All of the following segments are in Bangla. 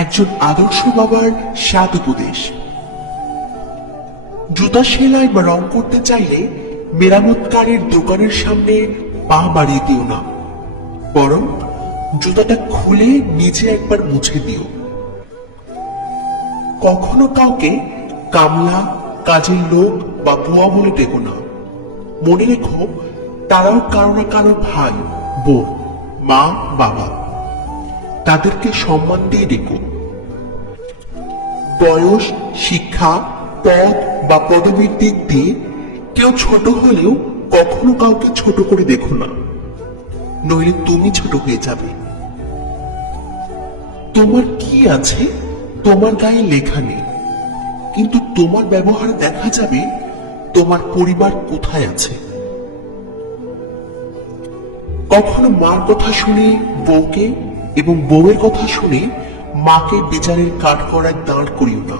একজন আদর্শ বাবার সাত উপদেশ। জুতা সেলাই বা রং করতে চাইলে মেরামতকারের দোকানের সামনে পা বাড়িয়ে দিও না, বরং জুতাটা খুলে নিজে একবার মুছে দিও। কখনো কাউকে কামলা, কাজের লোক বা বুয়া বলে ডেকো না। মনে রেখো, তারাও কারো না কারো ভাই, বোন, মা, বাবা। তাদেরকে সম্মান দিয়ে ডেকো। বয়স, শিক্ষা, পদ বা পদবীর দিক দিয়ে কেউ ছোট হলেও কখনো কাউকে ছোট করে দেখো না, নইলে তুমি ছোট হয়ে যাবে। তোমার কি আছে তোমার গায়ে লেখা নেই, কিন্তু তোমার ব্যবহারে দেখা যাবে তোমার পরিবার কোথায় আছে। কখনো মার কথা শুনে বউকে এবং বউয়ের কথা শুনে মাকে বিচারের কাঠগড়ায় দাঁড় করিও না,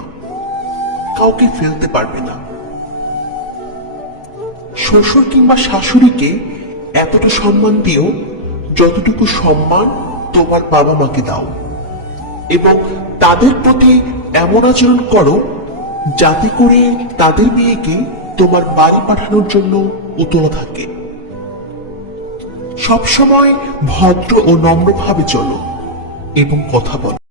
কাউকে ফেলতে পারবে না। শ্বশুর কিংবা শাশুড়িকে এতটা সম্মান দিও যতটুকু সম্মান তোমার বাবা মাকে দাও, এবং তাদের প্রতি এমন আচরণ করো যাতে করে তাদের মেয়েকে তোমার বাড়ি পাঠানোর জন্য উতলা থাকে। সবসময় ভদ্র ও নম্রভাবে চলো এবং কথা বলো।